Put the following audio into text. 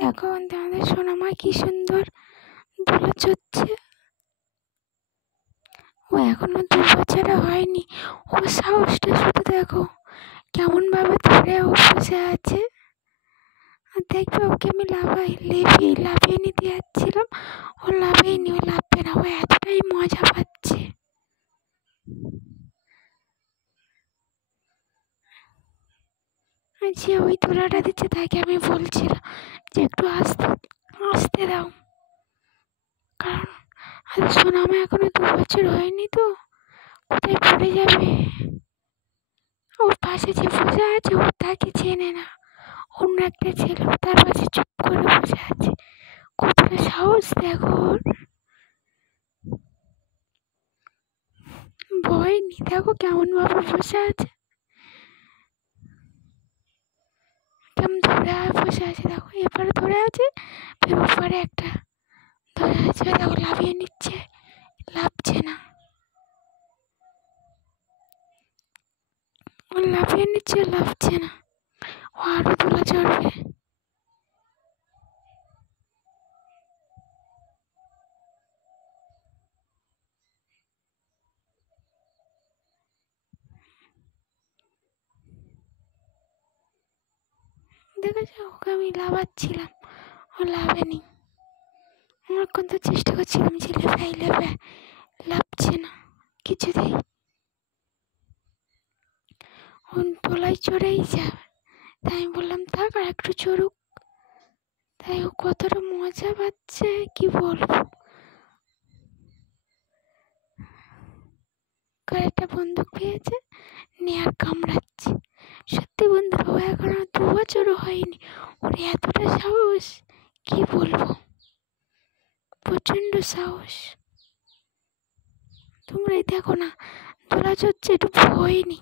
দেখো আমাদের সোনামা কি সুন্দর দোলা চড়ছে। ও এখনো 2 বছরে হয়নি, ও সাহসটা শুধু দেখো কেমন ভাবে ধরে ও বসে আছে। আর দেখবে ওকে আমি লাফিয়ে নিতে যাচ্ছিলাম, ও লাফিয়ে ও লাফবে না, ও এতটাই মজা পাচ্ছে। যে ওই দোলাটা দিচ্ছে তাকে আমি বলছিলাম যে একটু আসতে দাও, কারণ সোনামা এখনো 2 বছর হয়নি তো কোথায় পড়ে যাবে। ওর পাশে যে বসে আছে ও তাকে চেনে না, অন্য একটা ছেলে তার পাশে চুপ করে বসে আছে। কতটা সাহস দেখো ওর, ভয় নেই। দেখো কেমন ভাবে বসে আছে, কেমন ধরে বসে আছে। দেখো এপারে ধরে আছে, ফের ওপারে একটা ধরে আছে। দেখো লাফিয়ে নিচ্ছে, লাফছে না, ও লাফিয়ে নিচ্ছে, লাফছে না। ও আরো দোলা চড়বে। দেখেছো ওকে আমি লাফাচ্ছিলাম, ও লাফেনি। আমার কত চেষ্টা করছিলাম যে লেফে, লাফছে না কিছুতেই। ও দোলায় চড়েই যাবে, তাই আমি বললাম থাক আর একটু চড়ুক। তাই ও কতটা মজা পাচ্ছে কি বলবো। একটা বন্দুক পেয়েছে, নিয়ে আর কামড়াচ্ছে। সত্যি বন্ধুরা, ও এখনো 2 বছরও হয়নি, ওর এতটা সাহস কি বলবো, প্রচন্ড সাহস। তোমরাই দেখো না, দোলা চড়ছে, একটু ভয় নেই।